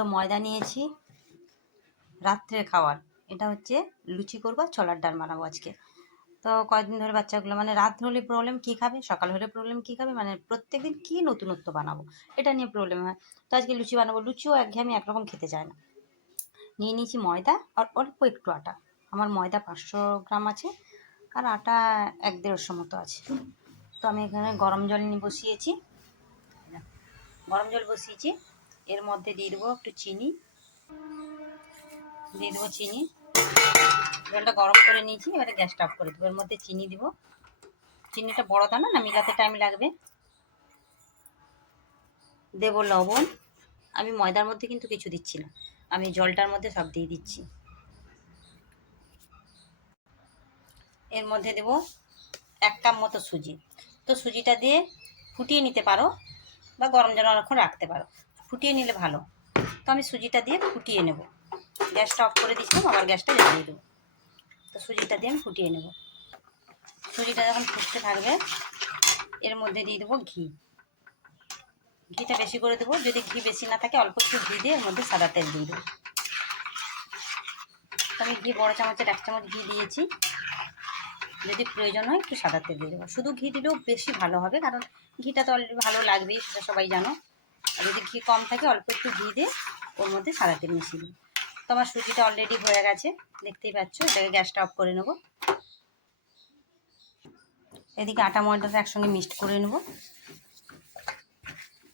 তো ময়দা নিয়েছি রাত্রের খাওয়ার। এটা হচ্ছে লুচি করবো, ছোলার ডাল বানাবো আজকে। তো কয়েকদিন ধরে বাচ্চাগুলো মানে রাত হলে প্রবলেম কী খাবে, সকাল হলে প্রবলেম কী খাবে, মানে প্রত্যেকদিন কী নতুনত্ব বানাবো এটা নিয়ে প্রবলেম হয়। তো আজকে লুচি বানাবো। লুচিও একঘেয়েমি একরকম খেতে চায় না। নিয়ে নিয়েছি ময়দা আর অল্প একটু আটা। আমার ময়দা 500 গ্রাম আছে আর আটা 1-150 মতো আছে। তো আমি এখানে গরম জল নিয়ে বসিয়েছি, গরম জল বসিয়েছি। এর মধ্যে দিয়ে দেবো একটু চিনি, দিয়ে দেবো চিনি। জলটা গরম করে নিয়েছি, এবারে গ্যাসটা অফ করে দেবো। এর মধ্যে চিনি দিব। চিনিটা বড় দানা না, মিলাতে টাইম লাগবে। দেব লবণ। আমি ময়দার মধ্যে কিন্তু কিছু দিচ্ছি না, আমি জলটার মধ্যে সব দিয়ে দিচ্ছি। এর মধ্যে দেব 1 কাপ মতো সুজি। তো সুজিটা দিয়ে ফুটিয়ে নিতে পারো বা গরম জল অনেকক্ষণ রাখতে পারো, ফুটিয়ে নিলে ভালো। তো আমি সুজিটা দিয়ে ফুটিয়ে নেব। গ্যাসটা অফ করে দিচ্ছিলাম, আবার গ্যাসটা জ্বালিয়ে দেবো। তো সুজিটা দিয়ে আমি ফুটিয়ে নেব। সুজিটা যখন ফুটতে থাকবে এর মধ্যে দিয়ে দেবো ঘি। ঘিটা বেশি করে দেবো, যদি ঘি বেশি না থাকে অল্প একটু ঘি দিয়ে এর মধ্যে সাদা তেল দিয়ে দেবো। তো আমি ঘি বড় চামচের 1 চামচ ঘি দিয়েছি। যদি প্রয়োজন হয় একটু সাদা তেল দিয়ে দেবো। শুধু ঘি দিলেও বেশি ভালো হবে, কারণ ঘিটা তো অলরেডি ভালো লাগবেই, সেটা সবাই জানো। আর যদি ঘি কম থাকে অল্প একটু ঘি দিয়ে ওর মধ্যে সাদা তেল মিশিয়ে দেবো। তো আমার সুজিটা অলরেডি হয়ে গেছে, দেখতেই পাচ্ছ। এটাকে গ্যাসটা অফ করে নেব। এদিকে আটা ময়দাটা একসঙ্গে মিক্সড করে নেব।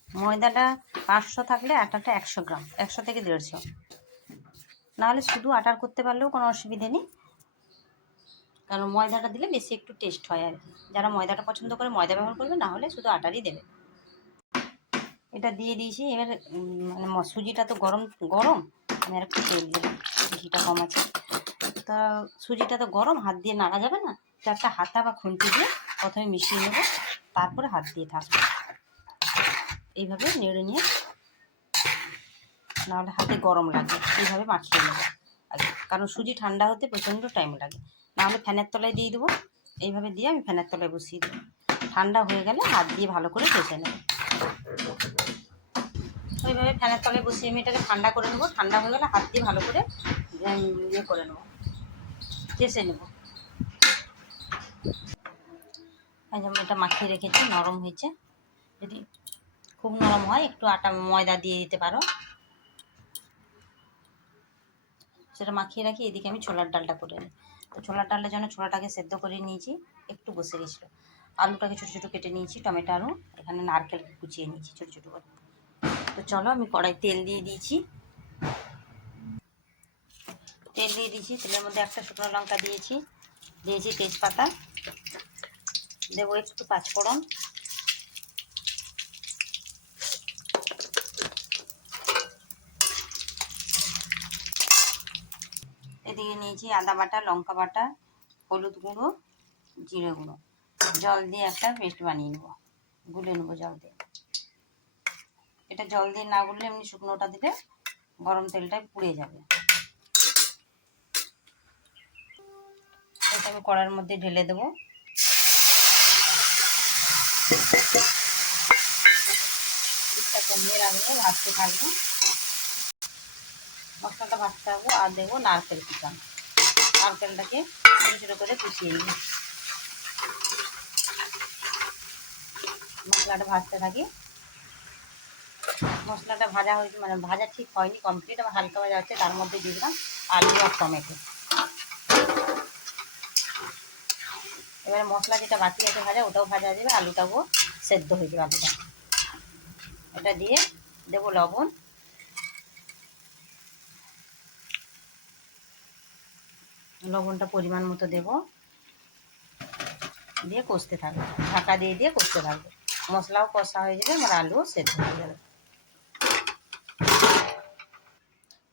ময়দাটা 500 থাকলে আটাটা 100 গ্রাম, 100 থেকে 150। নাহলে শুধু আটার করতে পারলেও কোনো অসুবিধে নেই, কারণ ময়দাটা দিলে বেশি একটু টেস্ট হয় আর কি। যারা ময়দাটা পছন্দ করে ময়দা ব্যবহার করবে, না হলে শুধু আটারই দেবে। এটা দিয়ে দিয়েছি। এবার মানে সুজিটা তো গরম গরম, আমি আর একটু তেল দিলাম, ঘিটা কম আছে। তা সুজিটা তো গরম, হাত দিয়ে নাড়া যাবে না। তো একটা হাতা বা খুন্তি দিয়ে প্রথমে মিশিয়ে নেবো, তারপরে হাত দিয়ে থাকবো। এইভাবে নেড়ে নিয়ে, নাহলে হাতে গরম লাগে, এইভাবে মাখিয়ে নেবো আগে, কারণ সুজি ঠান্ডা হতে প্রচণ্ড টাইম লাগে। নাহলে ফ্যানের তলায় দিয়ে দেবো। এইভাবে দিয়ে আমি ফ্যানের তলায় বসিয়ে দেবো। ঠান্ডা হয়ে গেলে হাত দিয়ে ভালো করে চেষে নেবো। ওইভাবে ফ্যানের তলায় বসিয়ে আমি এটাকে ঠান্ডা করে নেবো। ঠান্ডা হয়ে গেলে হাত দিয়ে ভালো করে ইয়ে করে নেবো, চেষে নেবো। যেমন এটা মাখিয়ে রেখেছি, নরম হয়েছে। যদি খুব নরম হয় একটু আটা ময়দা দিয়ে দিতে পারো, সেটা মাখিয়ে রাখি। এদিকে আমি ছোলার ডালটা করে নিই। তো ছোলার ডালের জন্য ছোলাটাকে সেদ্ধ করে নিয়েছি, একটু বসে গেছিলো। আলুটাকে ছোটো ছোটো কেটে নিয়েছি, টমেটো আলু। এখানে নারকেলকে কুচিয়ে নিয়েছি ছোটো ছোটো করে। তো চলো, আমি কড়াই তেল দিয়ে দিয়েছি। তেলের মধ্যে একটা শুকনো লঙ্কা দিয়েছি, তেজপাতা, দেবো একটু পাঁচফোড়ন, এদিকে নিয়েছি আদা বাটা, লঙ্কা বাটা, হলুদ গুঁড়ো, জিরে গুঁড়ো। জল দিয়ে একটা পেস্ট বানিয়ে নেবো, গুলে নেবো জল দিয়ে। এটা জল দিয়ে না গুললে এমনি শুকনোটা দিলে গরম তেলটায় পুড়ে যাবে। এটা আমি কড়ার মধ্যে ঢেলে দেবো। কমিয়ে রাখবো, ভাজতে থাকবো। মশলাটা ভাজতে থাকবো। আর দেবো নারকেল কুচানো। নারকেলটাকে ছোটো ছোটো করে কুচিয়ে নিই। মশলাটা ভাজতে থাকি। মশলাটা ভাজা হয়েছে, মানে ভাজা ঠিক হয়নি, কমপ্লিট আমার হালকা ভাজা হচ্ছে। তার মধ্যে দিয়ে দিলাম আলু আর টমেটো। এবারে মশলা যেটা বাকি আছে ভাজা, ওটাও ভাজা যাবে, আলুটাও সেদ্ধ হয়ে যাবে আলুটা। এটা দিয়ে দেবো লবণ, লবণটা পরিমাণ মতো দেবো, দিয়ে কষতে থাকবে। ঢাকা দিয়ে দিয়ে কষতে থাকবে। মশলাও কষা হয়ে যাবে, আমার আলুও সেদ্ধ হয়ে যাবে।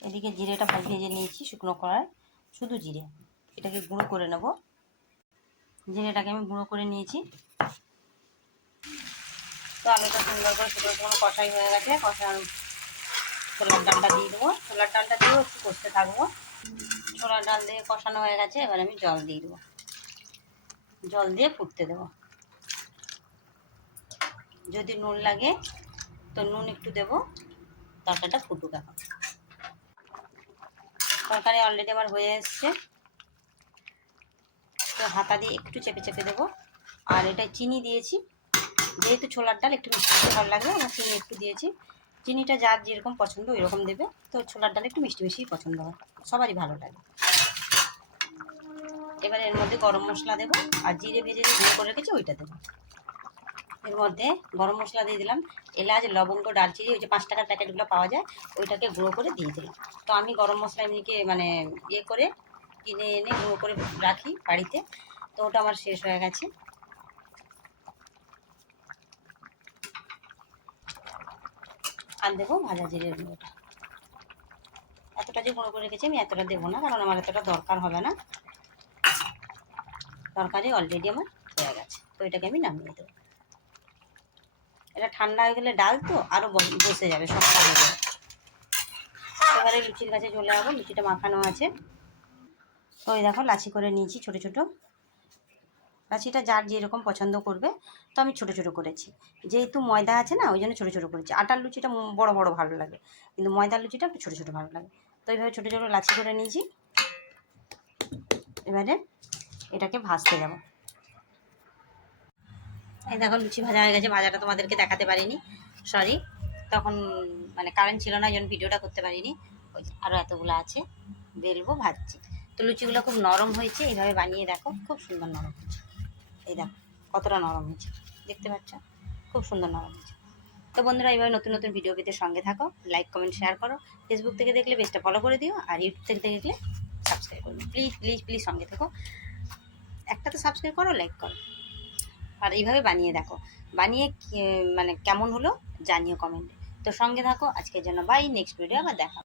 এদিকে জিরেটা ভেজে নিয়েছি শুকনো কড়ায়, শুধু জিরে। এটাকে গুঁড়ো করে নেব। জিরেটাকে আমি গুঁড়ো করে নিয়েছি। তো আলুটা সুন্দর করে শুকনো শুকনো কষাই হয়ে গেছে। ছোলার ডালটা দিয়ে দেবো। ছোলার ডালটা দিয়েও একটু কষতে থাকবো। ছোলার ডাল দিয়ে কষানো হয়ে গেছে, এবার আমি জল দিয়ে দেবো। জল দিয়ে ফুটতে দেবো। যদি নুন লাগে তো নুন একটু দেবো, তরকারিটা ফুটুক এখন। তরকারি অলরেডি আমার হয়ে এসছে, তো হাতা দিয়ে একটু চেপে চেপে দেবো। আর এটা চিনি দিয়েছি, যেহেতু ছোলার ডাল একটু মিষ্টি ভালো লাগবে, আমার চিনি একটু দিয়েছি। চিনিটা যার যেরকম পছন্দ ওই রকম দেবে, তো ছোলার ডাল একটু মিষ্টি বেশিই পছন্দ হয়, সবারই ভালো লাগে। এবার এর মধ্যে গরম মশলা দেবো, আর জিরে ভেজে যে গুঁড়ো করে রেখেছি ওইটা দেবো। এর মধ্যে গরম মশলা দিয়ে দিলাম, এলাচ, লবঙ্গ, দারচিনি, ওই যে 5 টাকার প্যাকেটগুলো পাওয়া যায় ওইটাকে গুঁড়ো করে দিয়ে দিলাম। তো আমি গরম মশলা এমনিকে মানে ইয়ে করে কিনে এনে গুঁড়ো করে রাখি বাড়িতে, তো ওটা আমার শেষ হয়ে গেছে। আর দেবো ভাজা জিরের গুঁড়োটা, এতটা যে গুঁড়ো করে রেখেছি আমি এতটা দেবো না, কারণ আমার এতটা দরকার হবে না, তরকারি অলরেডি আমার হয়ে গেছে। তো এটাকে আমি নামিয়ে দেবো। এটা ঠান্ডা হয়ে গেলে ডাল তো আরও বসে যাবে, শক্ত হয়ে যাবে। এবারে লুচির কাছে চলে যাবো, লুচিটা মাখানো আছে। তো ওই দেখো লাচি করে নিয়েছি ছোটো ছোটো, লাচিটা যার যেরকম পছন্দ করবে, তো আমি ছোটো ছোটো করেছি, যেহেতু ময়দা আছে না ওই জন্য ছোটো ছোটো করেছি। আটার লুচিটা বড় বড় ভালো লাগে, কিন্তু ময়দার লুচিটা একটু ছোটো ছোটো ভালো লাগে। তো এইভাবে ছোটো ছোটো লাচি করে নিয়েছি। এবারে এটাকে ভাজতে যাব। এই দেখো লুচি ভাজা হয়ে গেছে, ভাজাটা তোমাদেরকে দেখাতে পারিনি, সরি, তখন মানে কারেন্ট ছিল না, এই জন্য ভিডিওটা করতে পারিনি। ওই আরও এতগুলো আছে, বেলবো, ভাজছি। তো লুচিগুলো খুব নরম হয়েছে, এইভাবে বানিয়ে দেখো, খুব সুন্দর নরম হয়েছে। এই দেখো কতটা নরম হয়েছে, দেখতে পাচ্ছ, খুব সুন্দর নরম হয়েছে। তো বন্ধুরা এইভাবে নতুন নতুন ভিডিও পেতে সঙ্গে থাকো, লাইক কমেন্ট শেয়ার করো। ফেসবুক থেকে দেখলে পেজটা ফলো করে দিও, আর ইউটিউব থেকে দেখলে সাবস্ক্রাইব করো। প্লিজ প্লিজ প্লিজ সঙ্গে থেকো, একটা তো সাবস্ক্রাইব করো, লাইক করো। আর এইভাবে বানিয়ে দেখো, বানিয়ে মানে কেমন হলো জানিও কমেন্টে। তো সঙ্গে থাকো, আজকের জন্য বাই, নেক্সট ভিডিও আবার দেখা।